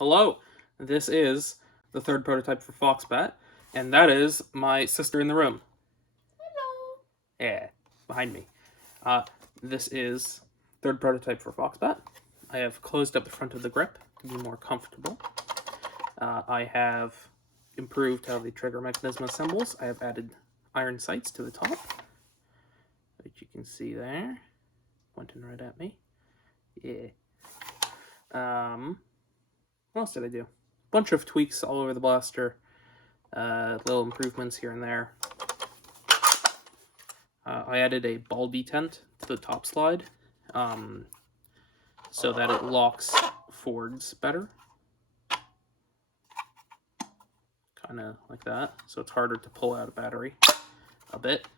Hello, this is the third prototype for Foxbat, and that is my sister in the room. Hello. Yeah, behind me. This is third prototype for Foxbat. I have closed up the front of the grip to be more comfortable. I have improved how the trigger mechanism assembles. I have added iron sights to the top, which you can see there, pointing right at me. Yeah. What else did I do? Bunch of tweaks all over the blaster, little improvements here and there. I added a ball detent to the top slide, so that it locks forwards better. Kind of like that, so it's harder to pull out a battery a bit.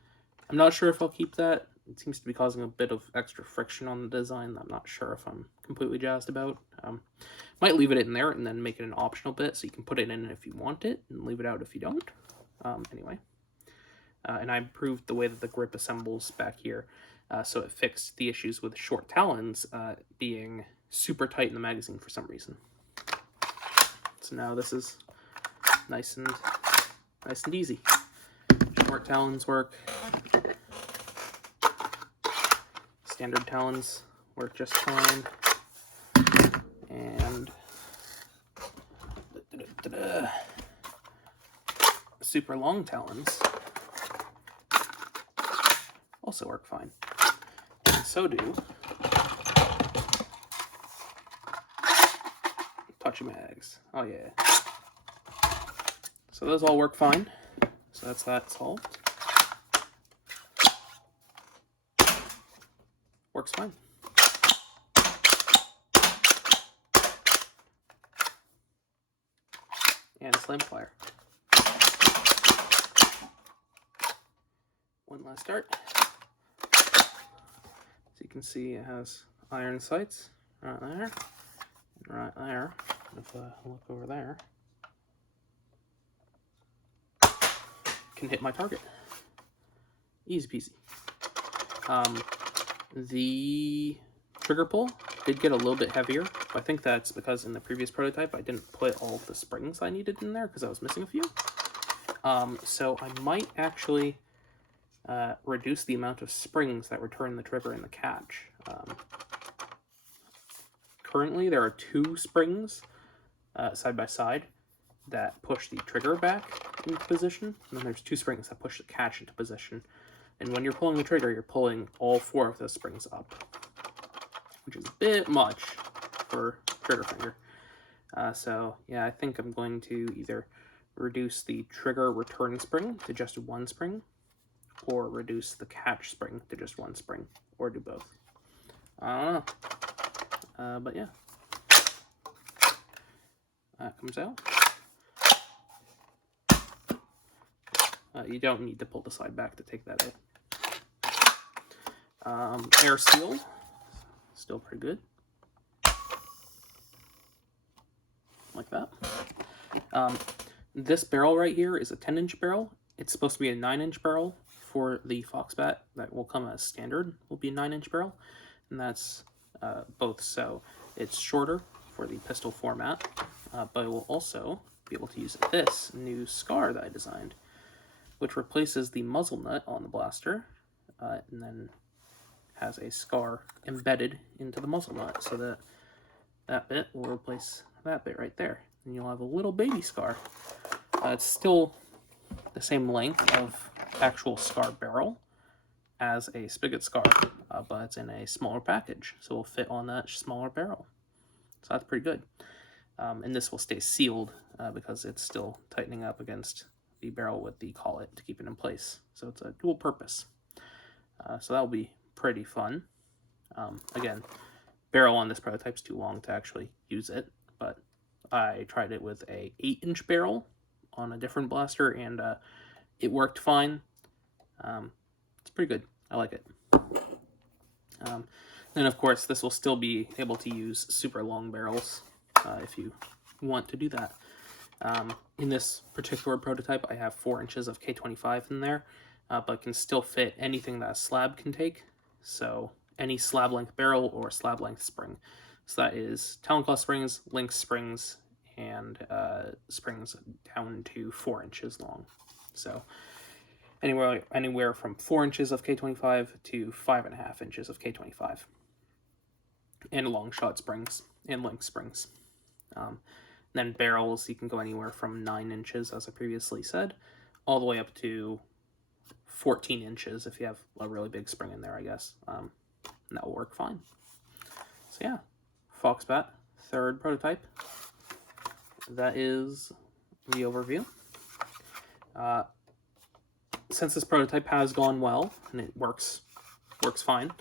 I'm not sure if I'll keep that. It seems to be causing a bit of extra friction on the design that I'm not sure if I'm completely jazzed about. Might leave it in there and then make it an optional bit so you can put it in if you want it and leave it out if you don't. Anyway. And I improved the way that the grip assembles back here, so it fixed the issues with short talons being super tight in the magazine for some reason. So now this is nice and easy. Short talons work. Standard talons work just fine. And super long talons also work fine. And so do touchy mags. Oh yeah. So those all work fine. So that's that solved. Works fine. And slam fire. One last start. So you can see it has iron sights right there, and right there. If I look over there, can hit my target. Easy peasy. The trigger pull did get a little bit heavier. I think that's because in the previous prototype I didn't put all of the springs I needed in there because I was missing a few. So I might actually reduce the amount of springs that return the trigger in the catch. Currently there are 2 springs side by side that push the trigger back into position, and then there's 2 springs that push the catch into position. And when you're pulling the trigger, you're pulling all 4 of those springs up, which is a bit much for trigger finger. So yeah, I think I'm going to either reduce the trigger return spring to just 1 spring, or reduce the catch spring to just 1 spring, or do both. I don't know. But yeah. That comes out. You don't need to pull the side back to take that out. Air seal, still pretty good. Like that. This barrel right here is a 10-inch barrel. It's supposed to be a 9-inch barrel for the Foxbat that will come as standard, will be a 9-inch barrel. And that's both so it's shorter for the pistol format, but it will also be able to use this new scar that I designed, which replaces the muzzle nut on the blaster, and then has a scar embedded into the muzzle nut, so that that bit will replace that bit right there, and you'll have a little baby scar. It's still the same length of actual scar barrel as a spigot scar, but it's in a smaller package, so it'll fit on that smaller barrel. So that's pretty good. And this will stay sealed because it's still tightening up against the barrel with the collet to keep it in place. So it's a dual purpose. So that'll be pretty fun. Again, barrel on this prototype is too long to actually use it, but I tried it with a 8-inch barrel on a different blaster, and it worked fine. It's pretty good. I like it. Then of course this will still be able to use super long barrels if you want to do that. In this particular prototype I have 4 inches of K25 in there, but can still fit anything that a slab can take. So any slab length barrel or slab length spring. So that is Talon Claw springs, Lynx springs, and springs down to 4 inches long. So anywhere from 4 inches of K25 to 5.5 inches of K25, and long shot springs and link springs. Then barrels, you can go anywhere from 9 inches, as I previously said, all the way up to 14 inches if you have a really big spring in there, I guess. And that will work fine. So yeah, Foxbat, third prototype. That is the overview. Since this prototype has gone well and it works fine,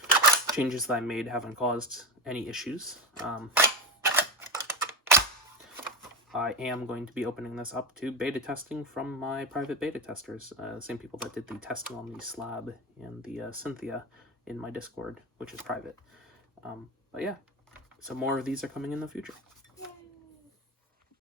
changes that I made haven't caused any issues. I am going to be opening this up to beta testing from my private beta testers, the same people that did the testing on the Slab and the Cynthia in my Discord, which is private. But yeah, so more of these are coming in the future.